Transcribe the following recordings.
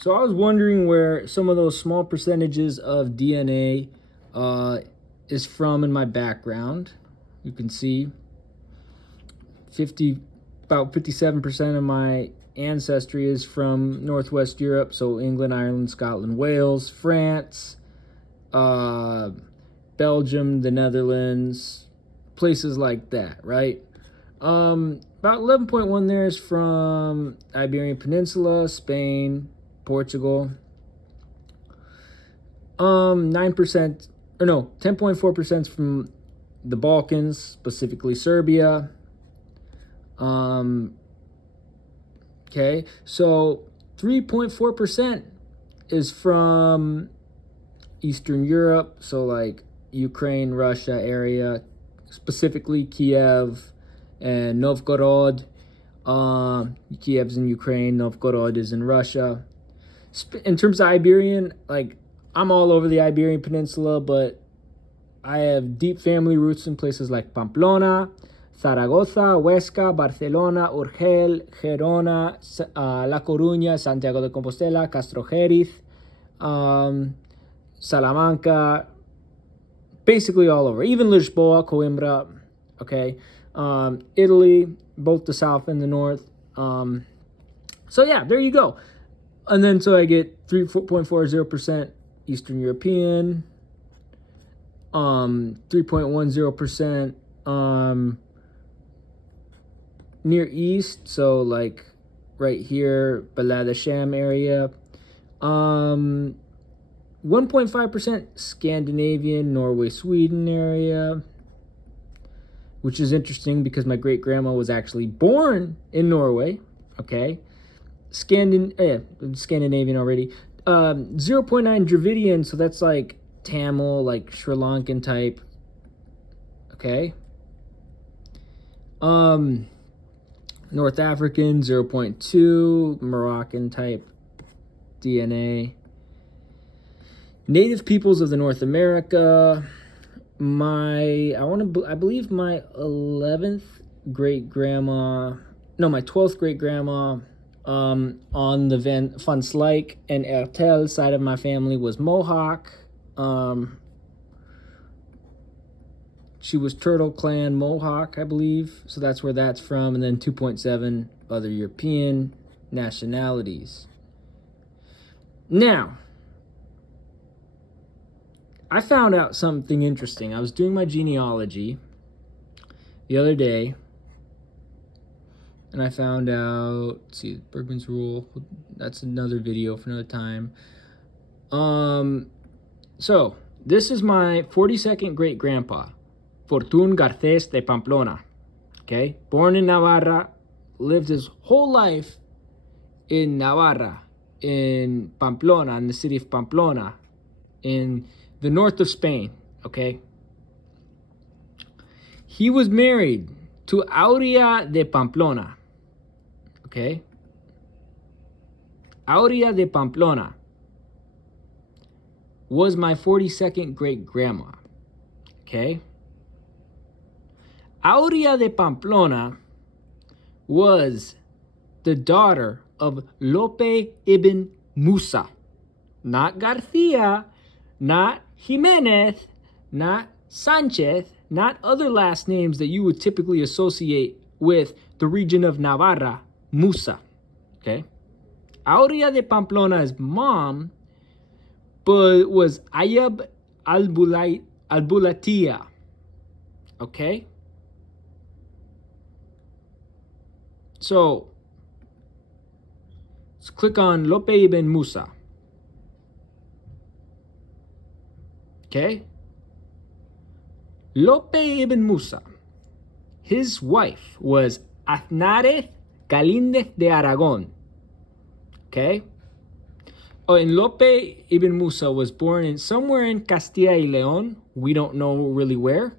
So I was wondering where some of those small percentages of DNA is from in my background. You can see about 57% of my ancestry is from Northwest Europe, so England, Ireland, Scotland, Wales, France, uh, Belgium, the Netherlands, places like that, right? About 11.1 there is from Iberian Peninsula, Spain, Portugal. 9% or no, 10.4% from the Balkans, specifically Serbia. Okay, so 3.4% is from Eastern Europe, so like Ukraine, Russia area, specifically Kiev and Novgorod. Kiev's in Ukraine, Novgorod is in Russia. In terms of Iberian, like I'm all over the Iberian Peninsula, but I have deep family roots in places like Pamplona, Zaragoza, Huesca, Barcelona, Urgel, Gerona, La Coruña, Santiago de Compostela, Castrojeriz, Salamanca, basically all over. Even Lisboa, Coimbra, okay? Italy, both the south and the north. So yeah, there you go. And then so I get 3.40% Eastern European, 3.10% Near East, so like right here, Balad Hashem area. 1.5% Scandinavian, Norway, Sweden area, which is interesting because my great grandma was actually born in Norway. Okay, Scandinavian already. 0.9 Dravidian, so that's like Tamil, like Sri Lankan type. Okay. North African 0.2, Moroccan type DNA. Native peoples of the North America. I believe my 11th great grandma, no, my 12th great grandma, on the Van Slyke and Ertel side of my family was Mohawk. She was Turtle Clan Mohawk, I believe. So that's where that's from. And then 2.7 other European nationalities. Now, I found out something interesting. I was doing my genealogy the other day, and I found out, let's see, Bergman's Rule. That's another video for another time. So this is my 42nd great grandpa, Fortun Garcés de Pamplona. Okay, born in Navarra, lived his whole life in Navarra, in Pamplona, in the city of Pamplona, in the north of Spain. Okay, he was married to Aurea de Pamplona. Okay, Aurea de Pamplona was my 42nd great grandma. Okay, Aurea de Pamplona was the daughter of Lope ibn Musa, not Garcia, not Jimenez, not Sanchez, not other last names that you would typically associate with the region of Navarra, Musa. Okay, Aurea de Pamplona's mom was Ayab al-Bulatia. Okay, so let's click on Lope ibn Musa. Okay, Lope ibn Musa, his wife was Aznarez Galíndez de Aragon. Okay, and Lope ibn Musa was born somewhere in Castilla y León. We don't know really where,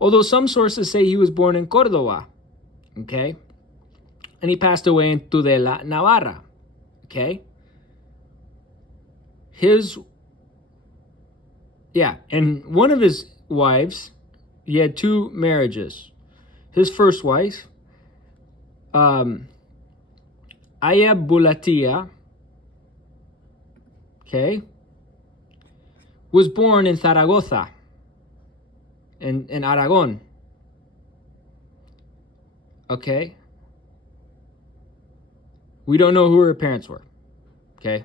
although some sources say he was born in Córdoba. Okay, and he passed away in Tudela, Navarra. Okay, and one of his wives, he had two marriages. His first wife, Ayab Bulatia, okay, was born in Zaragoza, in Aragon, okay? We don't know who her parents were, okay?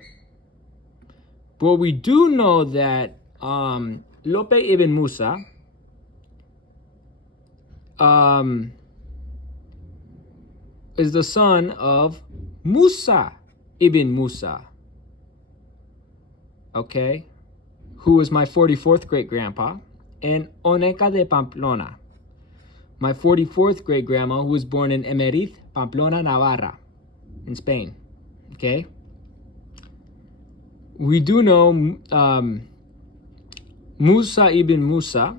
But we do know that Lope ibn Musa is the son of Musa ibn Musa, okay? Who was my 44th great-grandpa, and Oneca de Pamplona, my 44th great-grandma, who was born in Emeriz, Pamplona, Navarra, in Spain, okay? We do know Musa ibn Musa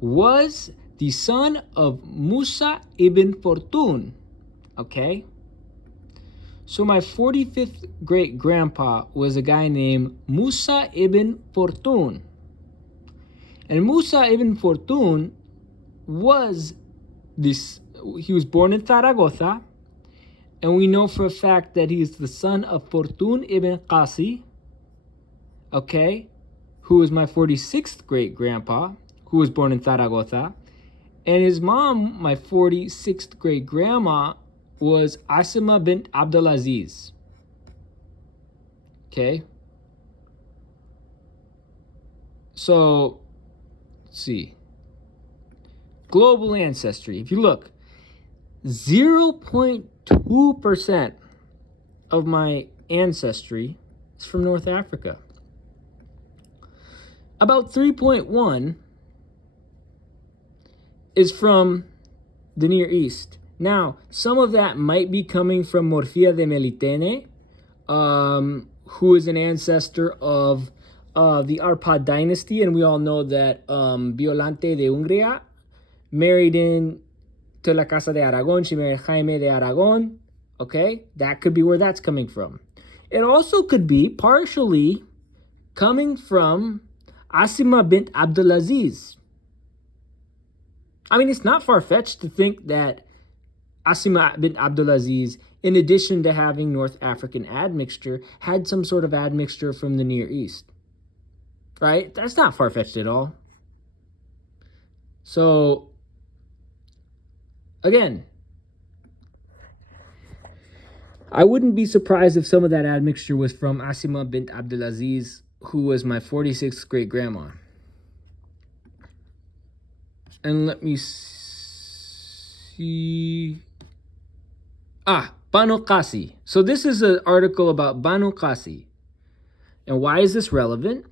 was the son of Musa ibn Fortun, okay? So my 45th great-grandpa was a guy named Musa ibn Fortun. And Musa ibn Fortun was he was born in Zaragoza, and we know for a fact that he is the son of Fortun ibn Qasi, okay, who was my 46th great-grandpa, who was born in Zaragoza. And his mom, my 46th great-grandma, was Asima bint Abdulaziz. Okay? So, let's see. Global ancestry. If you look, 0.2% of my ancestry is from North Africa. About 3.1 is from the Near East. Now, some of that might be coming from Morfia de Melitene, who is an ancestor of the Arpad dynasty, and we all know that Violante de Hungría married in to la Casa de Aragon. She married Jaime de Aragon. Okay, that could be where that's coming from. It also could be partially coming from Asima bint Abdulaziz. I mean, it's not far-fetched to think that Asima bint Abdulaziz, in addition to having North African admixture, had some sort of admixture from the Near East. Right? That's not far-fetched at all. So, again, I wouldn't be surprised if some of that admixture was from Asima bint Abdulaziz, who was my 46th great-grandma. And let me see. Banu Qasi. So this is an article about Banu Qasi. And why is this relevant?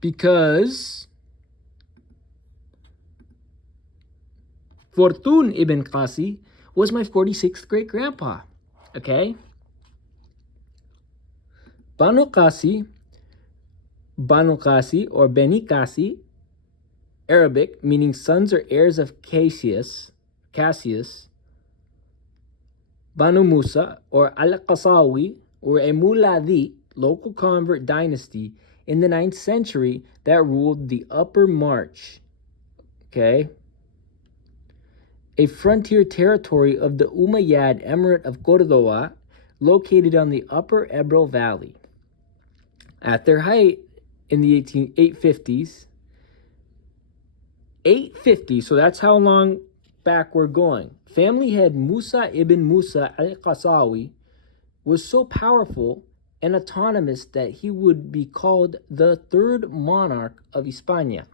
Because Fortun ibn Qasi was my 46th great-grandpa. Okay? Banu Qasi or Beni Qasi, Arabic, meaning sons or heirs of Cassius, Banu Musa, or Al-Qasawi, or a Muladi, local convert dynasty in the 9th century that ruled the Upper March, okay? A frontier territory of the Umayyad Emirate of Cordoba, located on the Upper Ebro Valley. At their height in the 850s, 850, so that's how long back we're going. Family head Musa ibn Musa al-Qasawi was so powerful and autonomous that he would be called the third monarch of Hispania.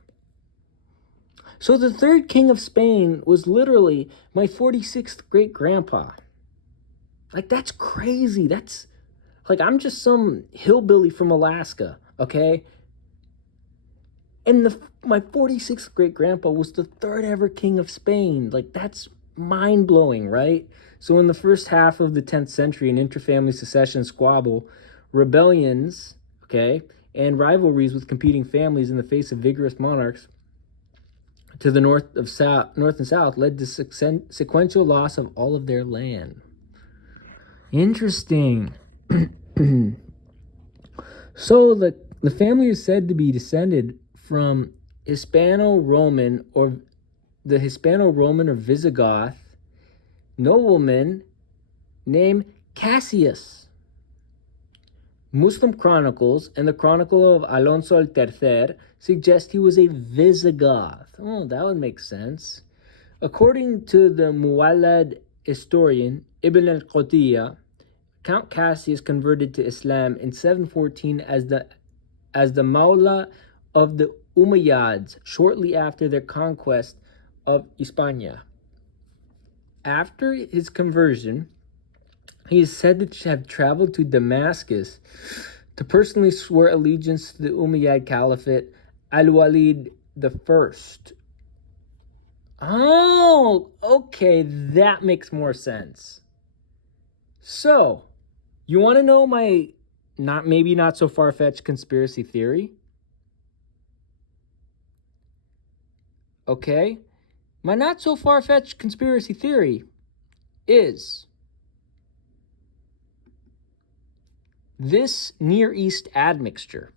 So the third king of Spain was literally my 46th great-grandpa. Like, that's crazy. That's, like, I'm just some hillbilly from Alaska, okay? And my 46th great-grandpa was the third ever king of Spain. Like, that's mind-blowing, right? So in the first half of the 10th century, an interfamily secession squabble, rebellions, okay, and rivalries with competing families in the face of vigorous monarchs to the north and south led to sequential loss of all of their land. Interesting. So the family is said to be descended from Hispano-Roman or Visigoth nobleman named Cassius. Muslim chronicles and the Chronicle of Alonso el Tercer suggest he was a Visigoth. Oh, that would make sense. According to the Muwallad historian Ibn al-Qutiyya, Count Cassius converted to Islam in 714 as the Mawla of the Umayyads shortly after their conquest of Hispania. After his conversion, he is said to have traveled to Damascus to personally swear allegiance to the Umayyad Caliphate Al-Walid I. Oh, okay, that makes more sense. So, you want to know my not so far-fetched conspiracy theory? Okay, my not so far-fetched conspiracy theory is this Near East admixture,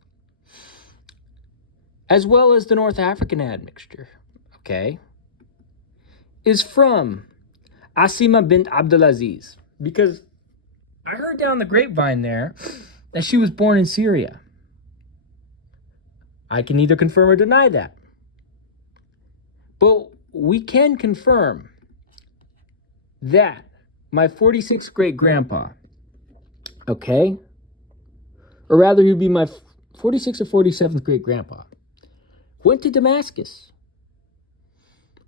as well as the North African admixture, okay, is from Asima bint Abdulaziz. Because I heard down the grapevine there that she was born in Syria. I can neither confirm or deny that. But we can confirm that my 46th great-grandpa, okay, or rather he'd be my 46th or 47th great-grandpa, went to Damascus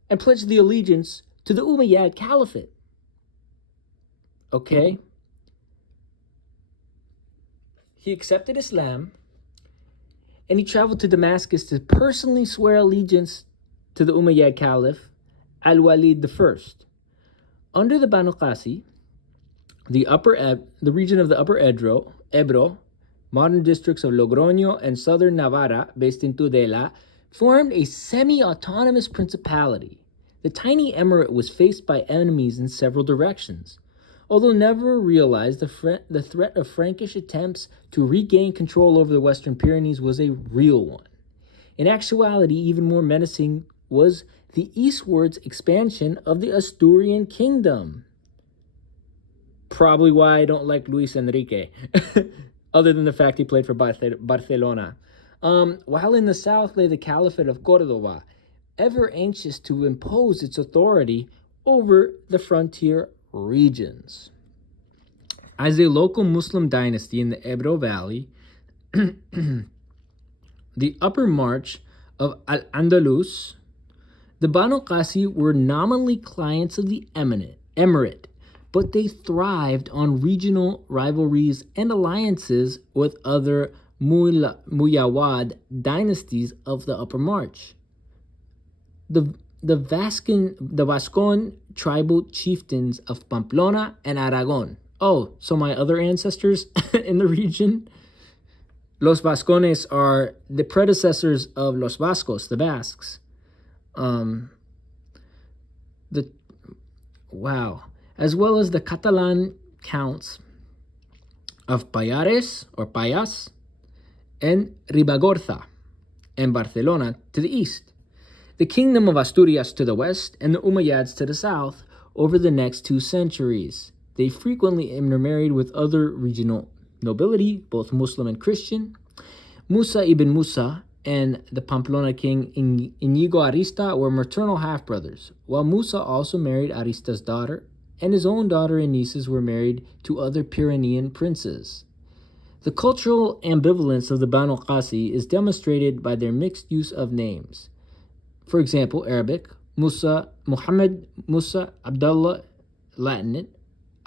and pledged the allegiance to the Umayyad Caliphate. Okay? He accepted Islam and he traveled to Damascus to personally swear allegiance to the Umayyad Caliph Al-Walid I. Under the Banu Qasi, the region of the Upper Ebro, modern districts of Logroño and southern Navarra, based in Tudela, formed a semi-autonomous principality. The tiny emirate was faced by enemies in several directions, although never realized the threat of Frankish attempts to regain control over the Western Pyrenees was a real one. In actuality, even more menacing was the eastwards expansion of the Asturian kingdom. Probably why I don't like Luis Enrique, other than the fact he played for Barcelona. While in the south lay the Caliphate of Córdoba, ever anxious to impose its authority over the frontier regions. As a local Muslim dynasty in the Ebro Valley, the upper march of Al-Andalus, the Banu Qasi were nominally clients of the emirate, but they thrived on regional rivalries and alliances with other Muyawad dynasties of the upper march. The Vascon tribal chieftains of Pamplona and Aragon. Oh, so my other ancestors in the region? Los Vascones are the predecessors of Los Vascos, the Basques. As well as the Catalan counts of Payares or Payas and Ribagorza and Barcelona to the east, the kingdom of Asturias to the west, and the Umayyads to the south over the next 2 centuries. They frequently intermarried with other regional nobility, both Muslim and Christian. Musa ibn Musa and the Pamplona king Inigo Arista were maternal half-brothers, while Musa also married Arista's daughter, and his own daughter and nieces were married to other Pyrenean princes. The cultural ambivalence of the Banu Qasi is demonstrated by their mixed use of names. For example, Arabic, Musa, Muhammad, Musa, Abdullah, Latin,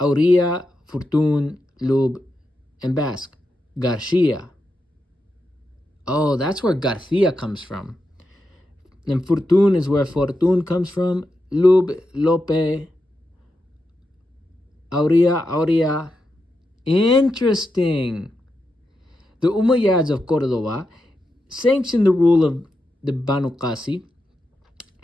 Aurea, Fortun, Lub, and Basque, Garcia. Oh, that's where Garcia comes from. And Fortun is where Fortun comes from. Lub, Lope, Aurea. Interesting. The Umayyads of Córdoba sanctioned the rule of the Banu Qasi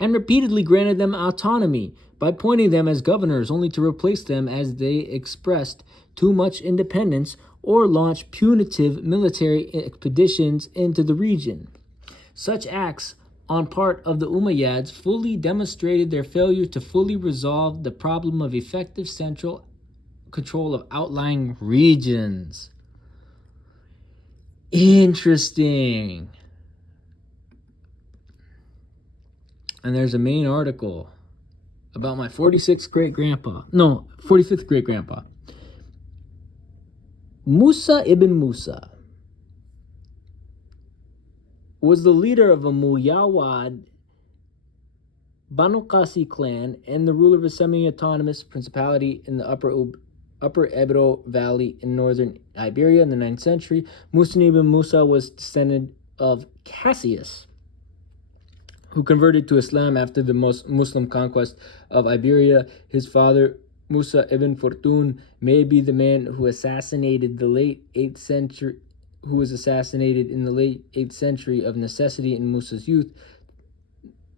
and repeatedly granted them autonomy by appointing them as governors, only to replace them as they expressed too much independence or launched punitive military expeditions into the region. Such acts on part of the Umayyads fully demonstrated their failure to fully resolve the problem of effective central control of outlying regions. Interesting. And there's a main article about my 46th great grandpa. No, 45th great grandpa. Musa ibn Musa was the leader of a Muyawad Banu Qasi clan and the ruler of a semi-autonomous principality in the Upper Ebro Valley in northern Iberia in the 9th century. Musa ibn Musa was descendant of Cassius, who converted to Islam after the Muslim conquest of Iberia. His father, Musa ibn Fortun, may be the man who was assassinated in the late 8th century of necessity in Musa's youth,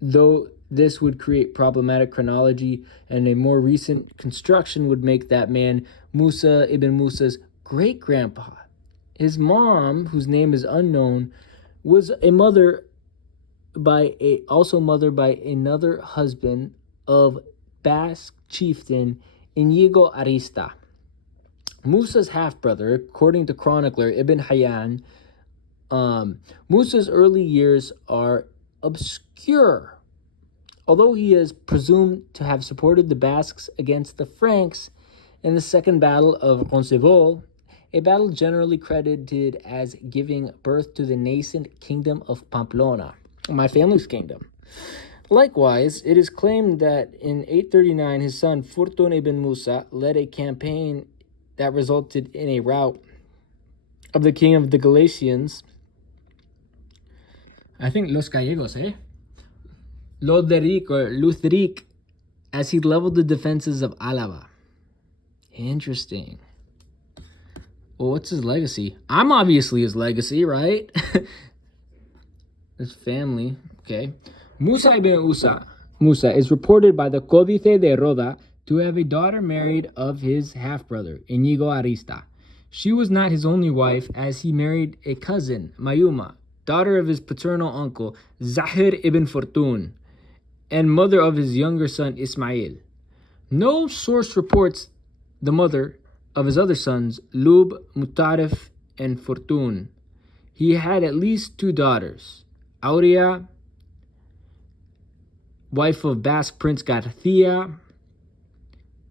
though this would create problematic chronology, and a more recent construction would make that man Musa ibn Musa's great-grandpa. His mom, whose name is unknown, was also mother by another husband of Basque chieftain Inigo Arista. Musa's half-brother, according to chronicler Ibn Hayyan, Musa's early years are obscure. Although he is presumed to have supported the Basques against the Franks in the Second Battle of Roncesvalles, a battle generally credited as giving birth to the nascent kingdom of Pamplona, my family's kingdom. Likewise, it is claimed that in 839 his son Fortun ibn Musa led a campaign that resulted in a rout of the king of the Galicians. I think Los Gallegos, Loderic or Lutheric, as he leveled the defenses of Alava. Interesting. Well, what's his legacy? I'm obviously his legacy, right? His family, okay. Musa ibn Musa is reported by the Códice de Roda to have a daughter married of his half-brother, Inigo Arista. She was not his only wife, as he married a cousin, Mayuma, daughter of his paternal uncle, Zahir ibn Fortun, and mother of his younger son, Ismail. No source reports the mother of his other sons, Lub, Mutarif, and Fortun. He had at least 2 daughters, Aurea, wife of Basque Prince Garcia,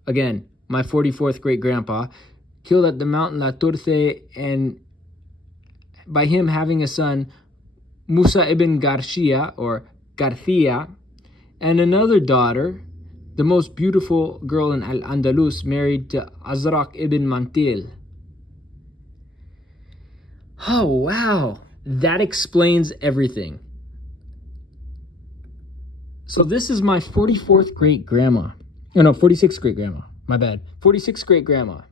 again, my 44th great-grandpa, killed at the mountain La Turce, and by him having a son, Musa ibn Garcia, or Garcia, and another daughter, the most beautiful girl in Al-Andalus, married to Azraq ibn Mantil. Oh, wow. That explains everything. So this is my 44th great-grandma. Oh, no, 46th great-grandma. My bad. 46th great-grandma.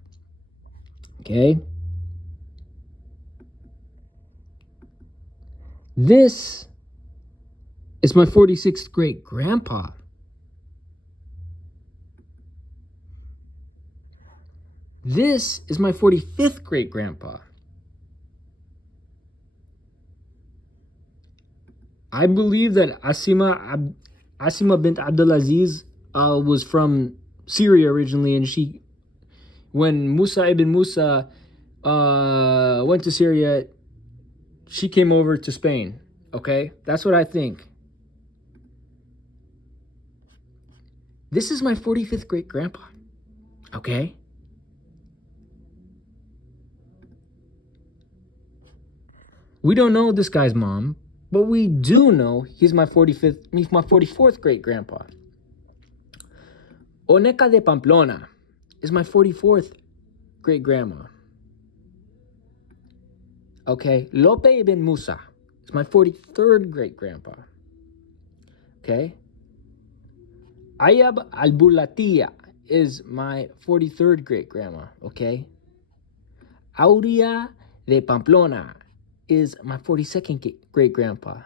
Okay? This is my 46th great-grandpa. This is my 45th great-grandpa. I believe that Asima bint Abdulaziz was from Syria originally, and when Musa ibn Musa went to Syria, she came over to Spain. Okay? That's what I think. This is my 45th great-grandpa. Okay? We don't know this guy's mom, but we do know he's my 44th great-grandpa. Oneca de Pamplona is my 44th great-grandma. Okay? Lope ibn Musa is my 43rd great-grandpa. Okay? Ayab al-Bulatia is my 43rd great-grandma. Okay? Aurea de Pamplona is my 42nd great-grandpa.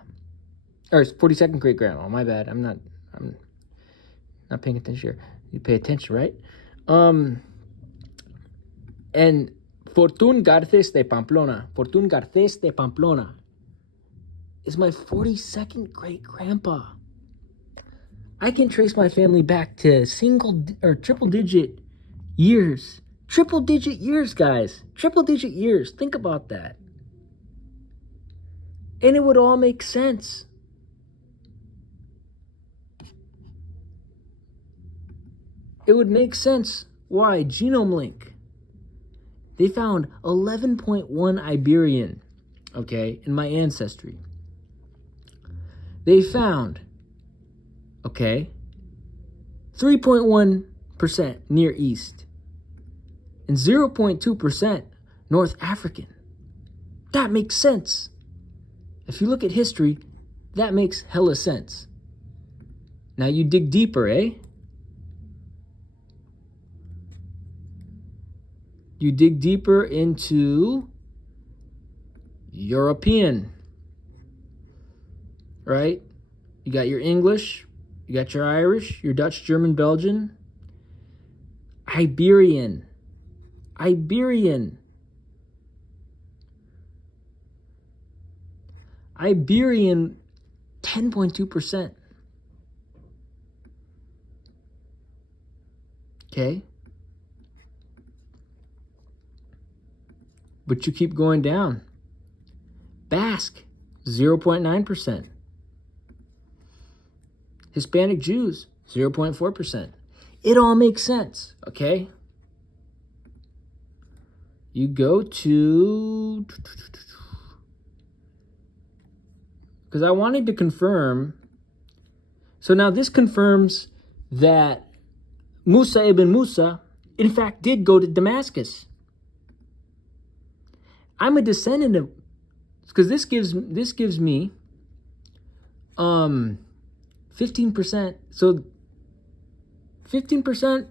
Or 42nd great-grandma. My bad. I'm not paying attention here. You pay attention, right? And Fortun Garces de Pamplona is my 42nd great-grandpa. I can trace my family back to triple-digit years. Triple-digit years, guys. Triple-digit years. Think about that. And it would all make sense. It would make sense. Why? Genome link. They found 11.1 Iberian, okay, in my ancestry. They found, okay, 3.1% Near East and 0.2% North African. That makes sense. If you look at history, that makes hella sense. Now you dig deeper, eh? You dig deeper into European, right? You got your English, you got your Irish, your Dutch, German, Belgian, Iberian, 10.2%. Okay? But you keep going down. Basque, 0.9%. Hispanic Jews, 0.4%. It all makes sense, okay? You go to... Because I wanted to confirm. So now this confirms that Musa ibn Musa, in fact, did go to Damascus. I'm a descendant of... Because this gives me 15%. So 15%...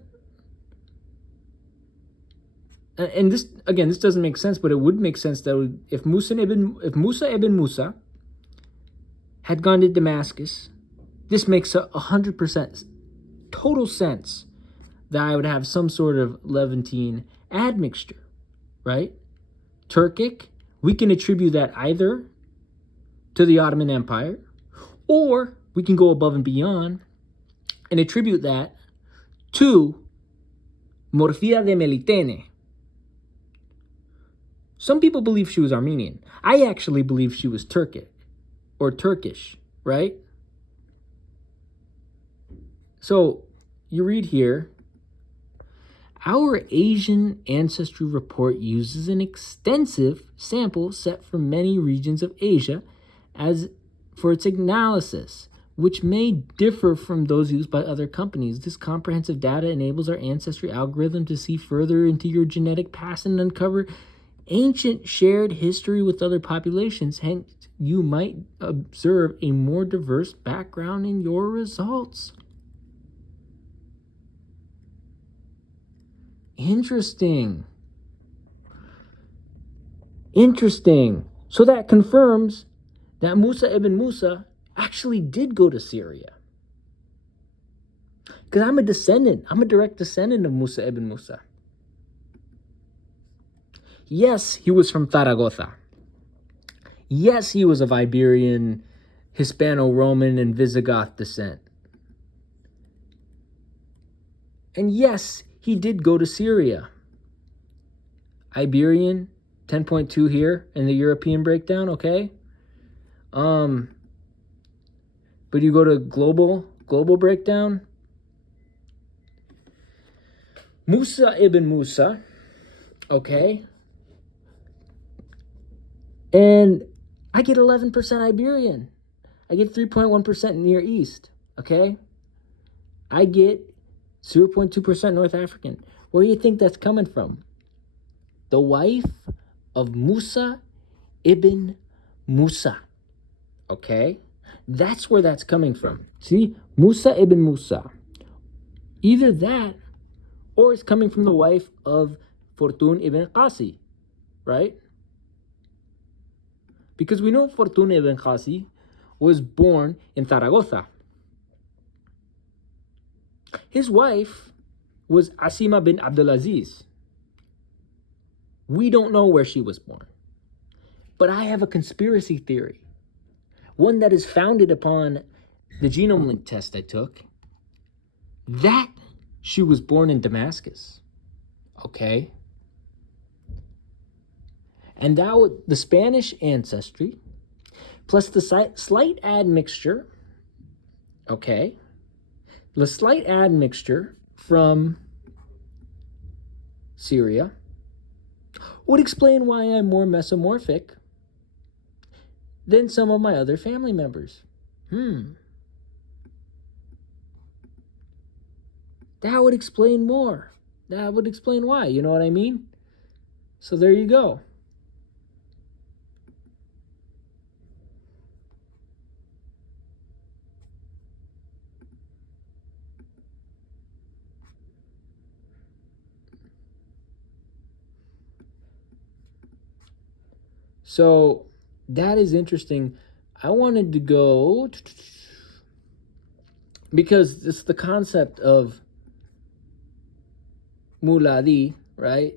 And this, again, this doesn't make sense, but it would make sense that if Musa ibn Musa had gone to Damascus, this makes 100% total sense that I would have some sort of Levantine admixture, right? Turkic, we can attribute that either to the Ottoman Empire, or we can go above and beyond and attribute that to Morfia de Melitene. Some people believe she was Armenian. I actually believe she was Turkic or Turkish, right? So you read here, our Asian ancestry report uses an extensive sample set from many regions of Asia as for its analysis, which may differ from those used by other companies. This comprehensive data enables our ancestry algorithm to see further into your genetic past and uncover ancient shared history with other populations. Hence, you might observe a more diverse background in your results. Interesting. So that confirms that Musa ibn Musa actually did go to Syria. Because I'm a direct descendant of Musa ibn Musa. Yes, he was from Zaragoza. Yes, he was of Iberian, Hispano-Roman, and Visigoth descent. And yes, he did go to Syria. Iberian, 10.2 here in the European breakdown, okay? But you go to global breakdown. Musa ibn Musa, okay? And I get 11% Iberian. I get 3.1% Near East, okay? I get 0.2% North African. Where do you think that's coming from? The wife of Musa ibn Musa, okay? That's where that's coming from. See? Musa ibn Musa. Either that, or it's coming from the wife of Fortun ibn Qasi, right? Because we know Fortun ibn Qasi was born in Zaragoza. His wife was Asima bin Abdulaziz. We don't know where she was born. But I have a conspiracy theory. One that is founded upon the genome link test I took. That she was born in Damascus. Okay? And that the Spanish ancestry plus the slight admixture, okay, the slight admixture from Syria would explain why I'm more mesomorphic than some of my other family members. That would explain more. That would explain why. You know what I mean? So there you go. So that is interesting. I wanted to go because it's the concept of Muladí, right?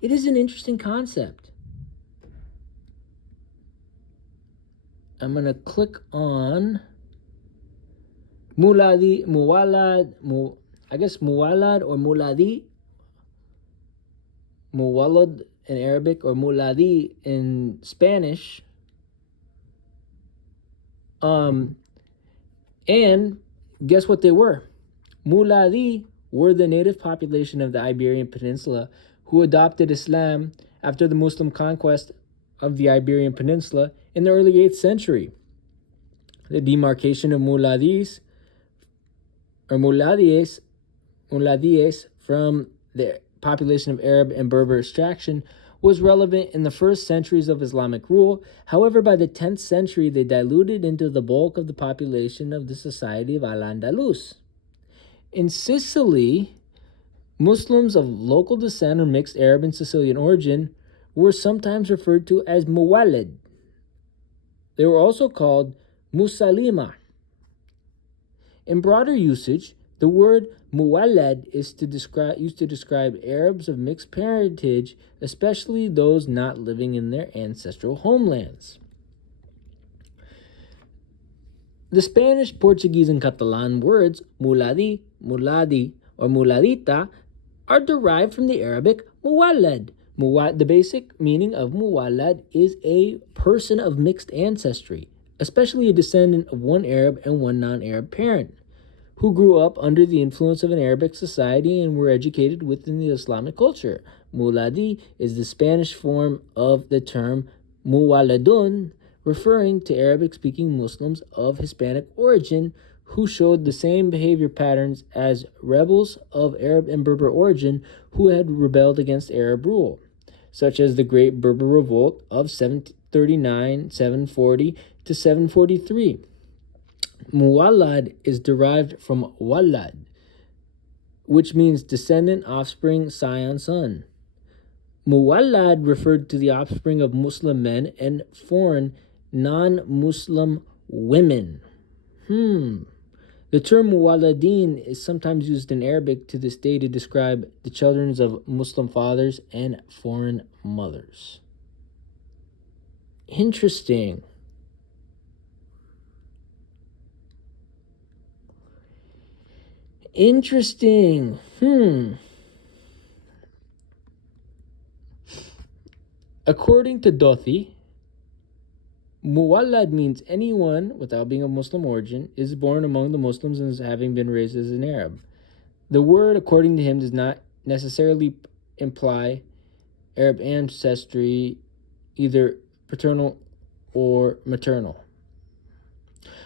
It is an interesting concept. I'm going to click on Muladí, I guess Muwalad or Muladi. Muwalad in Arabic or Muladí in Spanish. And guess what they were? Muladí were the native population of the Iberian Peninsula who adopted Islam after the Muslim conquest of the Iberian Peninsula in the early 8th century. The demarcation of Muladíes or Muladies from the population of Arab and Berber extraction was relevant in the first centuries of Islamic rule. However, by the 10th century, they diluted into the bulk of the population of the society of Al-Andalus. In Sicily, Muslims of local descent or mixed Arab and Sicilian origin were sometimes referred to as Muwalid. They were also called Musalima. In broader usage, the word Muwallad is used to describe Arabs of mixed parentage, especially those not living in their ancestral homelands. The Spanish, Portuguese, and Catalan words muladi, muladi, or muladita are derived from the Arabic muwallad. The basic meaning of muwallad is a person of mixed ancestry, especially a descendant of one Arab and one non-Arab parent, who grew up under the influence of an Arabic society and were educated within the Islamic culture. Muladi is the Spanish form of the term muwaladun, referring to Arabic-speaking Muslims of Hispanic origin who showed the same behavior patterns as rebels of Arab and Berber origin who had rebelled against Arab rule, such as the Great Berber Revolt of 740 to 743. Muwallad is derived from walad, which means descendant, offspring, scion, son. Muwallad referred to the offspring of Muslim men and foreign non-Muslim women. The term muwalladin is sometimes used in Arabic to this day to describe the children of Muslim fathers and foreign mothers. Interesting. According to Dothi, Muwallad means anyone, without being of Muslim origin, is born among the Muslims and having been raised as an Arab. The word, according to him, does not necessarily imply Arab ancestry, either paternal or maternal.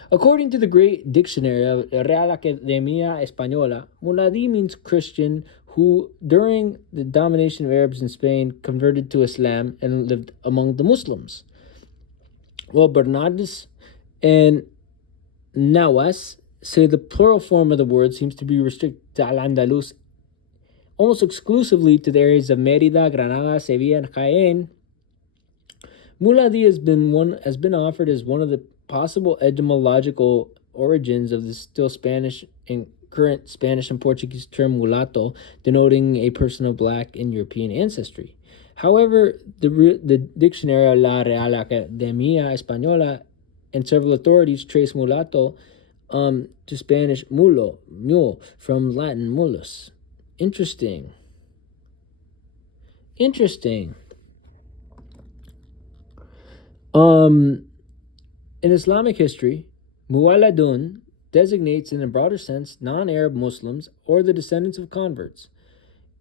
According to the Great Dictionary of Real Academia Española, Muladí means Christian who, during the domination of Arabs in Spain, converted to Islam and lived among the Muslims. Well, Bernardus and Nawas say the plural form of the word seems to be restricted to Al-Andalus almost exclusively to the areas of Mérida, Granada, Sevilla, and Jaén. Muladí has been offered as one of the possible etymological origins of the still Spanish and current Spanish and Portuguese term mulatto, denoting a person of black and European ancestry. However, the dictionary La Real Academia Española and several authorities trace mulatto to Spanish mule, from Latin mulus. Interesting. In Islamic history, Muwaladun designates in a broader sense non-Arab Muslims or the descendants of converts.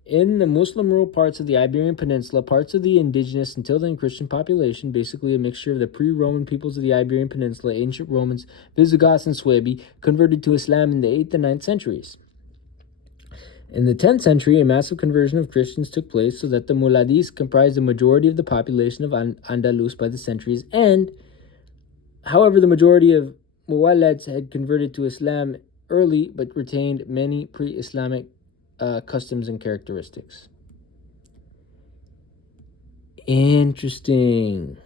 In the Muslim ruled parts of the Iberian Peninsula, parts of the indigenous until then Christian population, basically a mixture of the pre-Roman peoples of the Iberian Peninsula, ancient Romans, Visigoths, and Suebi, converted to Islam in the 8th and 9th centuries. In the 10th century, a massive conversion of Christians took place so that the Muladis comprised the majority of the population of Andalus by the centuries end. However, the majority of Muwalads had converted to Islam early but retained many pre-Islamic customs and characteristics. Interesting.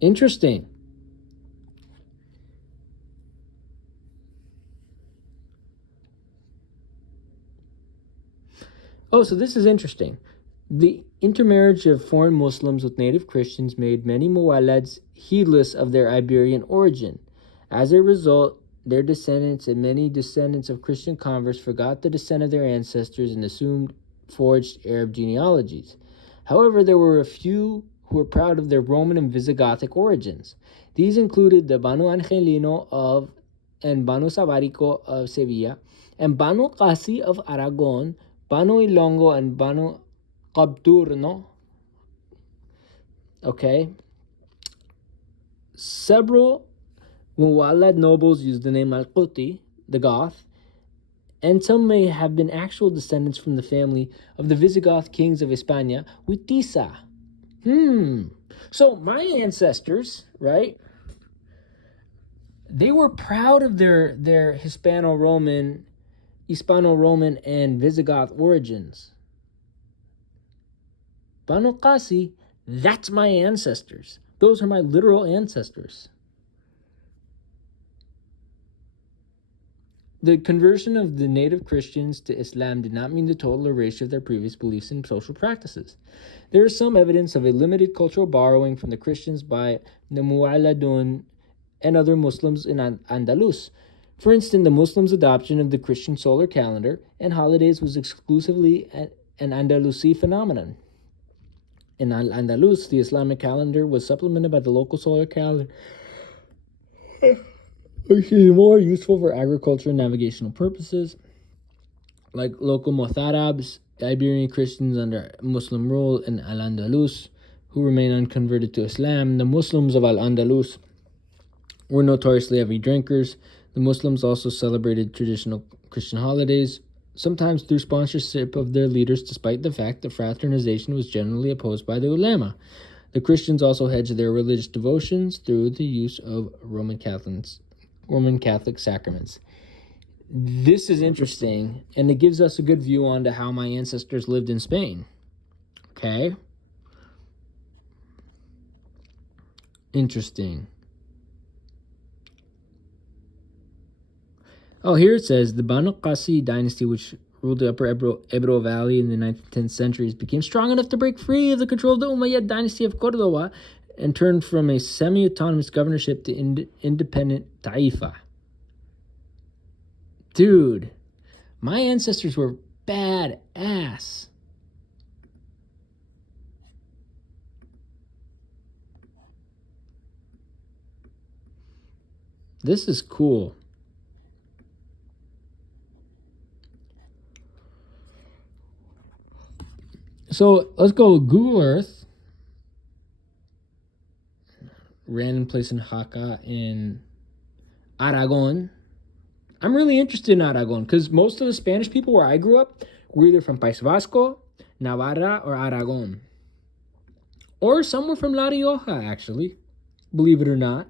Interesting. Oh, so this is interesting. The intermarriage of foreign Muslims with native Christians made many Muwalads heedless of their Iberian origin. As a result, their descendants and many descendants of Christian converts forgot the descent of their ancestors and assumed forged Arab genealogies. However, there were a few who were proud of their Roman and Visigothic origins. These included the Banu Angelino and Banu Sabarico of Sevilla, and Banu Qasi of Aragon, Banu Ilongo, and Banu Qabturno. Okay. Several Muwalad nobles used the name Al-Quti, the Goth, and some may have been actual descendants from the family of the Visigoth kings of Hispania, Witisa. So my ancestors, right, they were proud of their Hispano-Roman, and Visigoth origins. Banu Qasi, that's my ancestors. Those are my literal ancestors. The conversion of the native Christians to Islam did not mean the total erasure of their previous beliefs and social practices. There is some evidence of a limited cultural borrowing from the Christians by the Mu'alladun and other Muslims in Andalus. For instance, the Muslims' adoption of the Christian solar calendar and holidays was exclusively an Andalusi phenomenon. In Al-Andalus, the Islamic calendar was supplemented by the local solar calendar, which is more useful for agriculture and navigational purposes. Like local Motharabs, Iberian Christians under Muslim rule in Al-Andalus, who remain unconverted to Islam. The Muslims of Al-Andalus were notoriously heavy drinkers. The Muslims also celebrated traditional Christian holidays, sometimes through sponsorship of their leaders, despite the fact that fraternization was generally opposed by the ulama. The Christians also hedged their religious devotions through the use of Roman Catholic sacraments. This is interesting, and it gives us a good view onto how my ancestors lived in Spain. Okay? Interesting. Oh, here it says, the Banu Qasi dynasty, which ruled the upper Ebro Valley in the 9th and 10th centuries, became strong enough to break free of the control of the Umayyad dynasty of Cordoba and turned from a semi-autonomous governorship to independent Taifa. Dude, my ancestors were badass. This is cool. So let's go Google Earth. Random place in Jaca in Aragon. I'm really interested in Aragon because most of the Spanish people where I grew up were either from País Vasco, Navarra, or Aragon. Or some were from La Rioja, actually, believe it or not.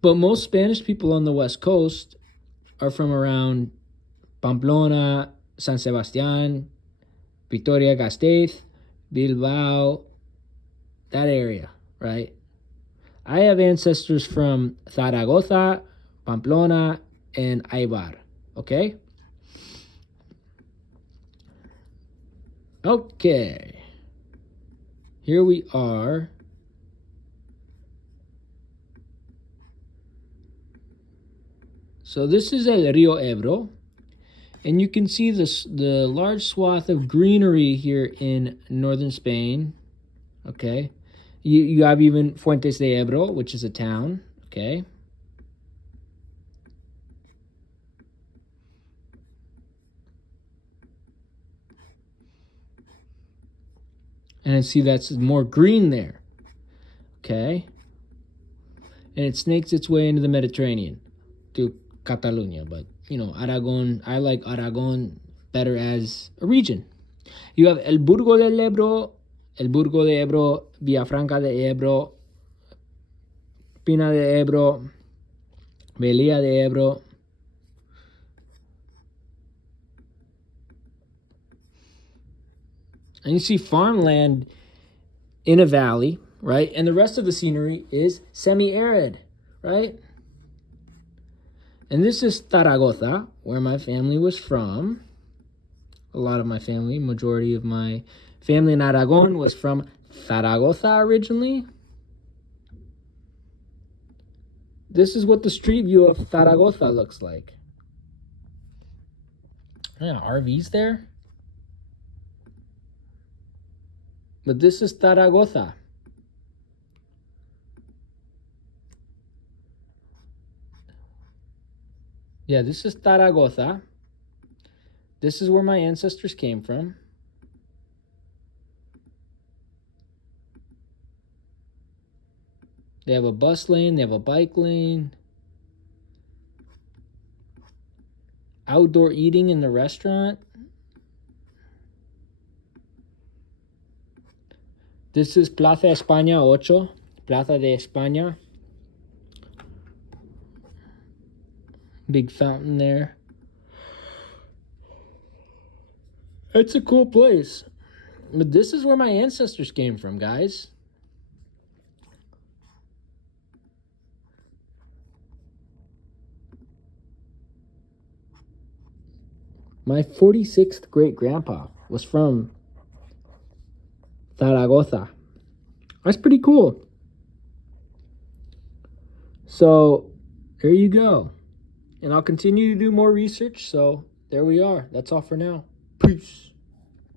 But most Spanish people on the West Coast are from around Pamplona, San Sebastián, Vitoria-Gasteiz, Bilbao, that area, right? I have ancestors from Zaragoza, Pamplona, and Eibar, okay? Okay. Here we are. So this is El Rio Ebro, And you can see this the large swath of greenery here in northern Spain. Okay. You have even Fuentes de Ebro, which is a town. Okay. And I see that's more green there. Okay. And it snakes its way into the Mediterranean to Catalonia. But, you know, Aragon, I like Aragon better as a region. You have El Burgo del Ebro, Villafranca de Ebro, Pina de Ebro, Velilla de Ebro. And you see farmland in a valley, right? And the rest of the scenery is semi-arid, right? And this is Zaragoza, where my family was from. A lot of my family, majority of my family in Aragon was from Zaragoza originally. This is what the street view of Zaragoza looks like. Yeah, RVs there. But this is Zaragoza. Yeah, this is Zaragoza. This is where my ancestors came from. They have a bus lane, they have a bike lane. Outdoor eating in the restaurant. This is Plaza España 8, Plaza de España. Big fountain there. It's a cool place. But this is where my ancestors came from, guys. My 46th great-grandpa was from Zaragoza. That's pretty cool. So, there you go. And I'll continue to do more research. So, there we are. That's all for now. Peace.